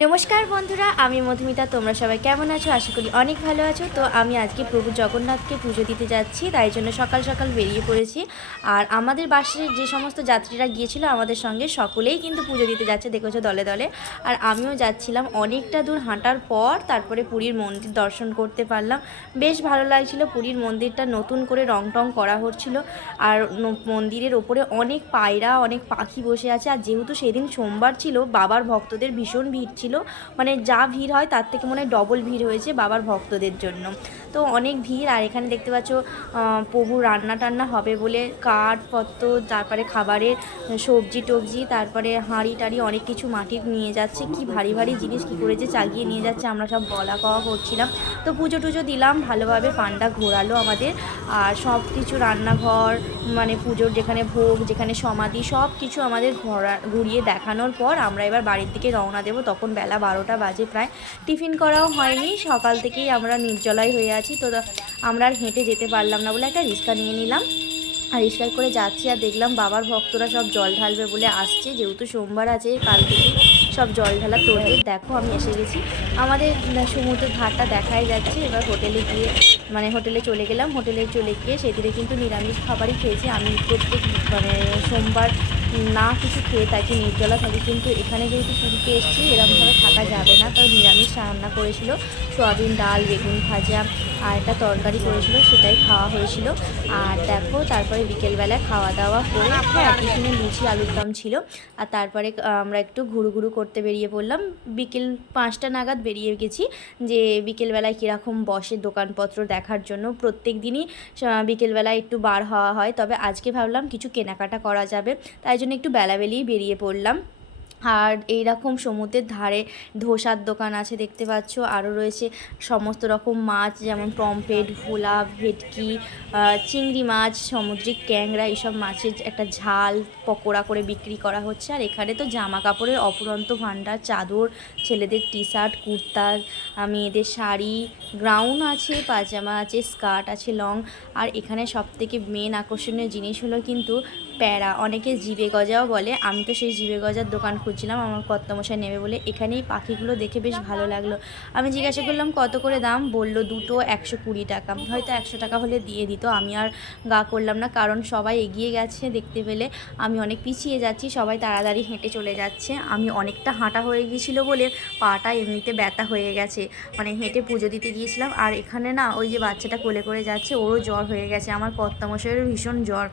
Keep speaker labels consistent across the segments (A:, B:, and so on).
A: নমস্কার বন্ধুরা, আমি মধুমিতা, তোমরা সবাই কেমন আছো? আশা করি অনেক ভালো আছো। তো আমি আজকে প্রভু জগন্নাথকে পুজো দিতে যাচ্ছি, তাই জন্য সকাল সকাল বেরিয়ে পড়েছি। আর আমাদের বাসের যে সমস্ত যাত্রীরা গিয়েছিল, আমাদের সঙ্গে সকলেই কিন্তু পুজো দিতে যাচ্ছে, দেখেছ দলে দলে। আর আমিও যাচ্ছিলাম অনেকটা দূর হাঁটার পর, তারপরে পুরীর মন্দির দর্শন করতে পারলাম। বেশ ভালো লাগছিল, পুরীর মন্দিরটা নতুন করে রং টং করা হচ্ছিল। আর মন্দিরের ওপরে অনেক পায়রা, অনেক পাখি বসে আছে। আর যেহেতু সেদিন সোমবার ছিল, বাবার ভক্তদের ভীষণ ভিড় ছিল মানে যা ভিড় হয় তার থেকে মনে হয় ডবল ভিড় হয়েছে বাবার ভক্তদের জন্য। তো অনেক ভিড়, আর এখানে দেখতে পাচ্ছ প্রভু রান্না টান্না হবে বলে কাঠ পত্র তারপরে খাবারের সবজি টবজি তারপরে হাঁড়ি টাড়ি অনেক কিছু মাটির নিয়ে যাচ্ছে। কি ভারী ভারী জিনিস, কি করে যে চাগিয়ে নিয়ে যাচ্ছে, আমরা সব বলা কওয়া করছিলাম। তো পুজো টুজো দিলাম, ভালোভাবে পান্ডা ঘোরালো আমাদের। আর সব কিছু রান্নাঘর মানে পুজোর যেখানে ভোগ, যেখানে সমাধি সব কিছু আমাদের ঘোরা, ঘুরিয়ে দেখানোর পর আমরা এবার বাড়ির দিকে রওনা দেবো, তখন বেলা বারোটা বাজে প্রায়। টিফিন করাও হয়নি, সকাল থেকেই আমরা নির্জলাই হয়ে আছি। তো আমরা আর হেঁটে যেতে পারলাম না বলে একটা রিক্সা নিয়ে নিলাম। আর রিক্সায় করে যাচ্ছি আর দেখলাম বাবার ভক্তরা সব জল ঢালবে বলে আসছে। যেহেতু সোমবার আছে, কাল থেকে সব জল ঢালা। তোড়ে দেখো আমি এসে গেছি। আমাদের সমুদ্রের ধারটা দেখাই যাচ্ছে। এবার হোটেলে গিয়ে মানে হোটেলে চলে গেলাম। হোটেলে চলে গিয়ে সেদিনে কিন্তু নিরামিষ খাবারই খেয়েছি। আমি প্রত্যেক মানে সোমবার না কিছু খেয়ে থাকি, নির্জলা থাকি, কিন্তু এখানে যেহেতু পুরীতে এসেছি, এরকমভাবে থাকা যাবে না। তাও নিরামিষ রান্না করেছিল, সোয়াবিন ডাল, বেগুন ভাজা, আর একটা তরকারি করেছিল, সেটাই খাওয়া হয়েছিল। আর দেখো, তারপরে বিকেলবেলায় খাওয়া দাওয়া করে হ্যাঁ টিফিনে লুচি, আলুর দম ছিল। আর তারপরে আমরা একটু ঘুরু ঘুরু করতে বেরিয়ে পড়লাম। বিকেল পাঁচটা নাগাদ বেরিয়ে গেছি যে বিকেলবেলায় কীরকম বসে দোকানপত্র দেখার জন্য। প্রত্যেক দিনই বিকেলবেলায় একটু বার হওয়া হয়। তবে আজকে ভাবলাম কিছু কেনাকাটা করা যাবে। তাই জন্য একটু বেলাবেলি বেরিয়ে পড়লাম। আর এই রকম সমুদ্রের ধারে ধোসার দোকান আছে, দেখতে পাচ্ছ। আরও রয়েছে সমস্ত রকম মাছ, যেমন পমফ্রেট ভোলা ভেটকি চিংড়ি মাছ, সামুদ্রিক ক্যাংরা এইসব মাছের একটা ঝাল পকোড়া করে বিক্রি করা হচ্ছে। আর এখানে তো জামা কাপড়ের অপুরন্ত ভাণ্ডার, চাদর, ছেলেদের টি শার্ট কুর্তা মেয়েদের শাড়ি গ্রাউন আছে পাজামা আছে, স্কার্ট আছে, লং। আর এখানে সবথেকে মেন আকর্ষণীয় জিনিস হলো কিন্তু প্যারা। অনেকে জিবে গজাও বলে, আমি তো সেই জিবে গজার দোকান খুঁজছিলাম আমার কর্তামশাই নেবে বলে এখানেই পাখিগুলো দেখে বেশ ভালো লাগল। আমি জিজ্ঞাসা করলাম, কত করে দাম? বলল, দুটো একশো কুড়ি টাকা। হয়তো একশো টাকা হলে দিয়ে দিত, আমি আর গা করলাম না, কারণ সবাই এগিয়ে গেছে দেখতে পেলে। আমি অনেক পিছিয়ে যাচ্ছি, সবাই তাড়াতাড়ি হেঁটে চলে যাচ্ছে। আমি অনেকটা হাঁটা হয়ে গিয়েছিল বলে পাটা এমনিতে ব্যথা হয়ে গেছে। মানে হেঁটে পুজো দিতে গিয়েছিলাম, আর এখানে না ওই যে বাচ্চাটা কোলে করে যাচ্ছে, ওরও জ্বর হয়ে গেছে। আমার কর্তামশাইয়েরও ভীষণ জ্বর।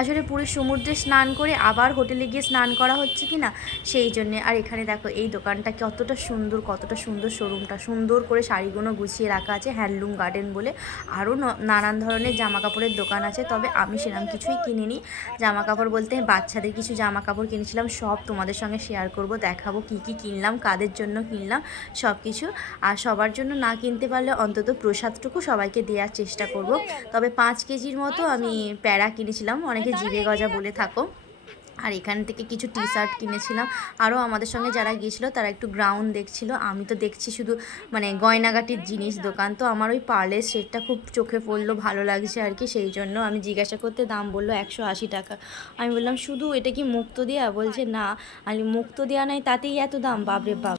A: আসলে পুরীর সমুদ্রে স্নান করে আবার হোটেলে গিয়ে স্নান করা হচ্ছে কি না, সেই জন্যে। আর এখানে দেখো, এই দোকানটা কতটা সুন্দর কতটা সুন্দর শোরুমটা, সুন্দর করে শাড়িগুলো গুছিয়ে রাখা আছে, হ্যান্ডলুম গার্ডেন বলে। আরও নানান ধরনের জামা কাপড়ের দোকান আছে, তবে আমি সেরকম কিছুই কিনিনি। জামা কাপড় বলতে বাচ্চাদের কিছু জামা কাপড় কিনেছিলাম, সব তোমাদের সঙ্গে শেয়ার করব, দেখাবো কি কি কিনলাম, কাদের জন্য কিনলাম, সব কিছু। আর সবার জন্য না কিনতে পারলে অন্তত প্রসাদটুকু সবাইকে দেওয়ার চেষ্টা করব। তবে পাঁচ কেজির মতো আমি প্যারা কিনেছিলাম অনেকে জিবে গজা বলে থাকো। আর এখান থেকে কিছু টি শার্ট কিনেছিলাম। আরও আমাদের সঙ্গে যারা গিয়েছিল তারা একটু গ্রাউন্ড দেখছিল। আমি তো দেখছি শুধু মানে গয়নাগাটির জিনিস দোকান। তো আমার ওই পার্লের সেটটা খুব চোখে পড়ল ভালো লাগছে আর কি। সেই জন্য আমি জিজ্ঞাসা করতে দাম বলল একশো আশি টাকা। আমি বললাম শুধু এটা কি মুক্ত দেওয়া বলছে না। আমি মুক্ত দেওয়া নাই তাতেই এত দাম? বাপরে বাপ।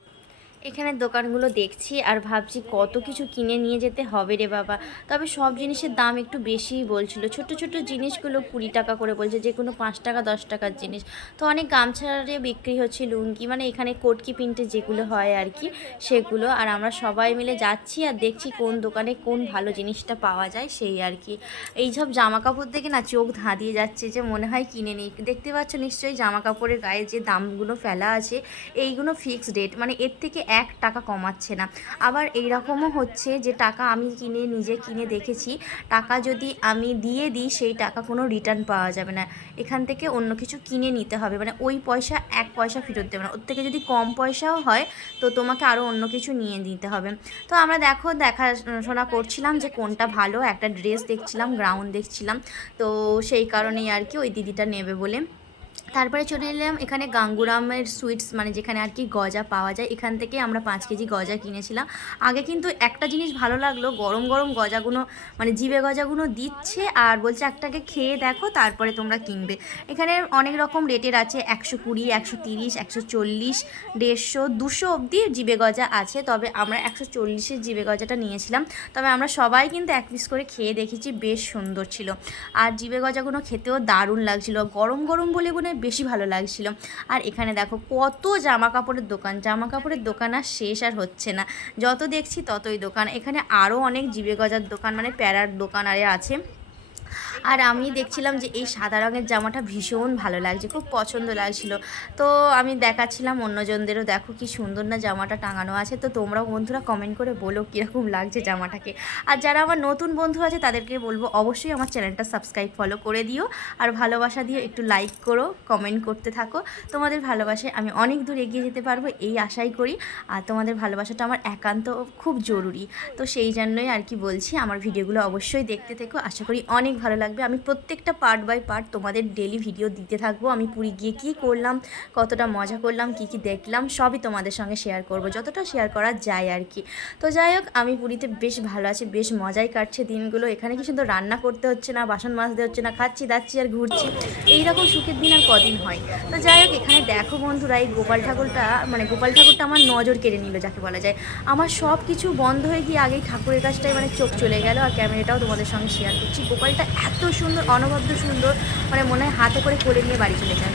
A: এখানে দোকানগুলো দেখছি আর ভাবছি কত কিছু কিনে নিয়ে যেতে হবে রে বাবা। তবে সব জিনিসের দাম একটু বেশিই বলছিল। ছোট ছোট জিনিসগুলো কুড়ি টাকা করে বলছে যে কোনো পাঁচ টাকা, দশ টাকার জিনিস। তো অনেক গামছারে বিক্রি হচ্ছে লুঙ্গি মানে এখানে কোটকি পিনটে যেগুলো হয় আর কি, সেগুলো। আর আমরা সবাই মিলে যাচ্ছি আর দেখছি কোন দোকানে কোন ভালো জিনিসটা পাওয়া যায় সেই আর কি। এই সব জামা কাপড় দেখে না চোখ ধাঁধিয়ে যাচ্ছে যে মনে হয় কিনে নিই। দেখতে পাচ্ছ নিশ্চয়ই জামা কাপড়ের গায়ে যে দামগুলো ফেলা আছে, এইগুলো ফিক্সড রেট মানে এর থেকে এক টাকা কমাচ্ছে না। আবার এই রকমও হচ্ছে যে টাকা আমি কিনে, নিজে কিনে দেখেছি, টাকা যদি আমি দিয়ে দিই, সেই টাকা কোনো রিটার্ন পাওয়া যাবে না। এখান থেকে অন্য কিছু কিনে নিতে হবে। মানে ওই পয়সা এক পয়সা ফেরত দেবে না। ওর থেকে যদি কম পয়সাও হয়, তো তোমাকে আরও অন্য কিছু নিয়ে নিতে হবে। তো আমরা দেখো, দেখাশোনা করছিলাম যে কোনটা ভালো। একটা ড্রেস দেখছিলাম গ্রাউন্ড দেখছিলাম। তো সেই কারণেই আর কি ওই দিদিটা নেবে বলে। তারপরে চলে এলাম এখানে গাঙ্গুরামের সুইটস মানে যেখানে আর কি গজা পাওয়া যায়। এখান থেকে আমরা পাঁচ কেজি গজা কিনেছিলাম। আগে কিন্তু একটা জিনিস ভালো লাগল, গরম গরম গজাগুলো মানে জিবে গজাগুলো দিচ্ছে আর বলছে একটাকে খেয়ে দেখো, তারপরে তোমরা কিনবে। এখানে অনেক রকম রেটের আছে, একশো কুড়ি, একশো তিরিশ, একশো চল্লিশ, দেড়শো, দুশো অবধি জিবে গজা আছে। তবে আমরা একশো চল্লিশের জিবে গজাটা নিয়েছিলাম। তবে আমরা সবাই কিন্তু এক পিস করে খেয়ে দেখেছি, বেশ সুন্দর ছিল। আর জিবে গজাগুলো খেতেও দারুণ লাগছিল। গরম গরম বলে মনে বেশি ভালো লাগছিল। আর এখানে দেখো কত জামা কাপড়ের দোকান। জামা কাপড়ের দোকান আর শেষ আর হচ্ছে না। যত দেখছি ততই দোকান। এখানে আরও অনেক জিবে গজার দোকান মানে প্যারার দোকান আরে আছে। আর আমি দেখছিলাম যে এই সাদা রঙের জামাটা ভীষণ ভালো লাগছে, খুব পছন্দ লাগছিল। তো আমি দেখাচ্ছিলাম অন্যজনদেরও, দেখো কি সুন্দর না জামাটা টাঙানো আছে। তো তোমরাও বন্ধুরা কমেন্ট করে বলো কীরকম লাগছে জামাটাকে। আর যারা আমার নতুন বন্ধু আছে, তাদেরকে বলব অবশ্যই আমার চ্যানেলটা সাবস্ক্রাইব ফলো করে দিও। আর ভালোবাসা দিও একটু লাইক করো কমেন্ট করতে থাকো। তোমাদের ভালোবাসায় আমি অনেক দূর এগিয়ে যেতে পারব, এই আশাই করি। আর তোমাদের ভালোবাসাটা আমার একান্ত খুব জরুরি। তো সেই জন্যই আর কি বলছি, আমার ভিডিওগুলো অবশ্যই দেখতে থেকো। আশা করি অনেক ভালো লাগবে। আমি প্রত্যেকটা পার্ট বাই পার্ট তোমাদের ডেলি ভিডিও দিতে থাকব। আমি পুরী গিয়ে কী করলাম, কতটা মজা করলাম, কি কি দেখলাম, সবই তোমাদের সঙ্গে শেয়ার করব। যতটা শেয়ার করা যায় আর কি। তো যাই হোক, আমি পুরীতে বেশ ভালো আছি, বেশ মজাই কাটছে দিনগুলো। এখানে কি সুন্দর রান্না করতে হচ্ছে না, বাসন মাজতে হচ্ছে না, খাচ্ছি, দাচ্ছি আর ঘুরছি, এইরকম সুখের দিন আর কদিন হয়। তো যাই হোক, এখানে দেখো বন্ধুরা, এই গোপাল ঠাকুরটা মানে গোপাল ঠাকুরটা আমার নজর কেড়ে নিল, যাকে বলা যায়। আমার সব কিছু বন্ধ হয়ে গিয়ে আগেই ঠাকুরের কাছটায় মানে চোখ চলে গেল আর ক্যামেরাটাও তোমাদের সঙ্গে শেয়ার করছি। গোপালটা এত সুন্দর অনবদ্য সুন্দর মানে মনে হয় হাতে করে কোলে নিয়ে বাড়ি চলে যায়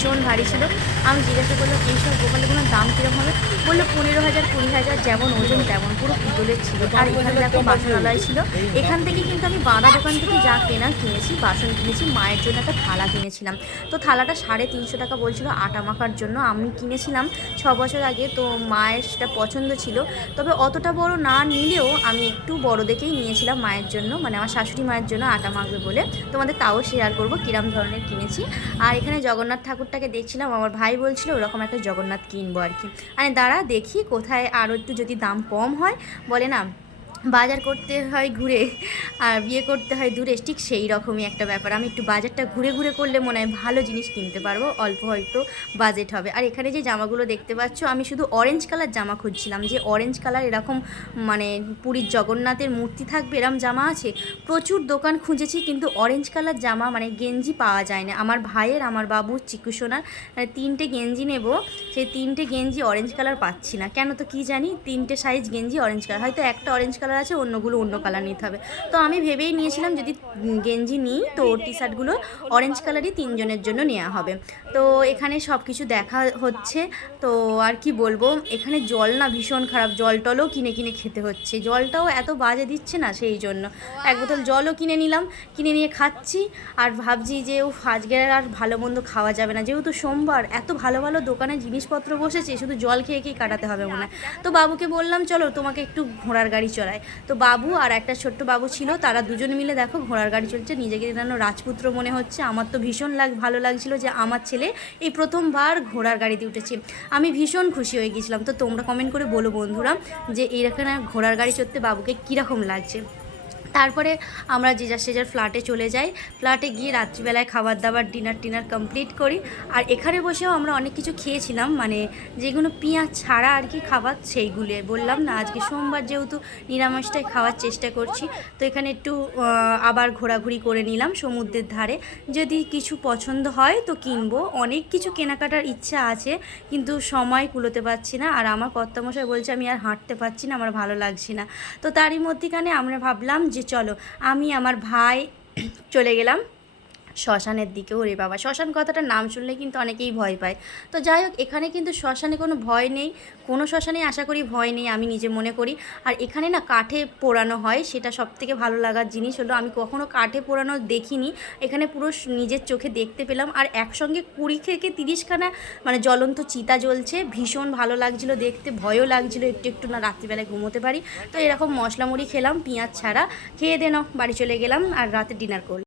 A: ভীষণ ভারী ছিল। আমি জিজ্ঞাসা করলাম এইসব গোপালগুলোর দাম কীরকম হবে? বলল, পনেরো হাজার, কুড়ি হাজার, যেমন ওজন তেমন, পুরো পিতলের ছিল। আর এখানে দেখো বাসনালয় ছিল। এখান থেকে কিন্তু আমি বাঁধা দোকান থেকে যা কেনা কিনেছি, বাসন কিনেছি, মায়ের জন্য একটা থালা কিনেছিলাম। তো থালাটা সাড়ে তিনশো টাকা বলছিল আটা মাখার জন্য। আমি কিনেছিলাম ছ বছর আগে, তো মায়ের সেটা পছন্দ ছিল। তবে অতটা বড় না নিলেও আমি একটু বড় দেখেই নিয়েছিলাম মায়ের জন্য। মানে আমার শাশুড়ি মায়ের জন্য আটা মাখবে বলে। তোমাদের তাও শেয়ার করব কিরম ধরনের কিনেছি। আর এখানে জগন্নাথ ঠাকুরটাকে দেখছিলাম, আমার ভাই বলছিল ওরকম একটা জগন্নাথ কিনবো আর কি। আরে দাঁড়া দেখি কোথায় আরও একটু যদি দাম কম হয়, বলে না বাজার করতে হয় ঘুরে আর বিয়ে করতে হয় দূরে, ঠিক সেই রকমই একটা ব্যাপার। আমি একটু বাজারটা ঘুরে ঘুরে করলে মনে হয় ভালো জিনিস কিনতে পারব, অল্প হয়তো বাজেট হবে। আর এখানে যে জামাগুলো দেখতে পাচ্ছ, আমি শুধু অরেঞ্জ কালার জামা খুঁজছিলাম। যে অরেঞ্জ কালার এরকম মানে পুরীর জগন্নাথের মূর্তি থাকবে, এরম জামা আছে? প্রচুর দোকান খুঁজেছি, কিন্তু অরেঞ্জ কালার জামা মানে গেঞ্জি পাওয়া যায় না। আমার ভাইয়ের, আমার বাবুর চিকুসোনার মানে তিনটে গেঞ্জি নেব। সেই তিনটে গেঞ্জি অরেঞ্জ কালার পাচ্ছি না। কেন তো কি জানি? তিনটে সাইজ গেঞ্জি অরেঞ্জ কালার হয়তো একটা অরেঞ্জ কালার আছে, অন্যগুলো অন্য কালার নিতে হবে। তো আমি ভেবেই নিয়েছিলাম যদি গেঞ্জি নিই, তো টি শার্টগুলো অরেঞ্জ কালারই তিনজনের জন্য নেওয়া হবে। তো এখানে সব কিছু দেখা হচ্ছে। তো আর কি বলব, এখানে জল না ভীষণ খারাপ, জল টলও কিনে কিনে খেতে হচ্ছে। জলটাও এত বাজে দিচ্ছে না সেই জন্য। এক বোতল জলও কিনে নিলাম, কিনে নিয়ে খাচ্ছি আর ভাবছি যে ও আজকে আর ভালো মন্দ খাওয়া যাবে না। যেহেতু সোমবার, এত ভালো ভালো দোকানে জিনিসপত্র বসেছে, শুধু জল খেয়ে খেয়ে কাটাতে হবে মনে হয়। তো বাবুকে বললাম, চলো তোমাকে একটু ঘোড়ার গাড়ি চড়ায় তো বাবু আর একটা ছোট্ট বাবু ছিল, তারা দুজন মিলে দেখো ঘোড়ার গাড়ি চলছে, নিজেকে যেন রাজপুত্র মনে হচ্ছে। আমার তো ভীষণ লাগ, ভালো লাগছিল যে আমার ছেলে এই প্রথমবার ঘোড়ার গাড়িতে উঠেছে। আমি ভীষণ খুশি হয়ে গেছিলাম। তো তোমরা কমেন্ট করে বলো বন্ধুরা যে এরকম ঘোড়ার গাড়ি চড়তে বাবুকে কীরকম লাগছে? তারপরে আমরা যে যার সে যার ফ্ল্যাটে চলে যাই। ফ্ল্যাটে গিয়ে রাত্রিবেলায় খাবার দাবার ডিনার টিনার কমপ্লিট করি। আর এখানে বসেও আমরা অনেক কিছু খেয়েছিলাম মানে যেগুলো পেঁয়াজ ছাড়া আর কি খাবার, সেইগুলো। বললাম না, আজকে সোমবার যেহেতু নিরামিষটাই খাওয়ার চেষ্টা করছি, তো এখানে একটু আবার ঘোরাঘুরি করে নিলাম সমুদ্রের ধারে। যদি কিছু পছন্দ হয় তো কিনবো। অনেক কিছু কেনাকাটার ইচ্ছা আছে, কিন্তু সময় কুলোতে পারছি না। আর আমার কর্তামশাই বলছে, আমি আর হাঁটতে পারছি না, আমার ভালো লাগছে না। তো তারই মধ্যেখানে আমরা ভাবলাম যে চলো আমি আমার ভাই চলে গেলাম। শ্মশানের দিকে ওরে বাবা। শ্মশান কথাটার নাম শুনলে কিন্তু অনেকেই ভয় পায়। তো যাই হোক, এখানে কিন্তু শ্মশানে কোনো ভয় নেই। কোনো শ্মশানে আশা করি ভয় নেই, আমি নিজে মনে করি। আর এখানে না কাঠে পোড়ানো হয়, সেটা সব থেকে ভালো লাগার জিনিস হলো আমি কখনো কাঠে পোড়ানো দেখিনি। এখানে পুরো নিজের চোখে দেখতে পেলাম। আর একসঙ্গে কুড়ি থেকে তিরিশখানা মানে জ্বলন্ত চিতা জ্বলছে। ভীষণ ভালো লাগছিল দেখতে, ভয়ও লাগছিল একটু একটু না রাত্রিবেলায় ঘুমোতে পারি। তো এরকম মশলা মুড়ি খেলাম, পেঁয়াজ ছাড়া। খেয়ে দেন বাড়ি চলে গেলাম আর রাতে ডিনার করলাম।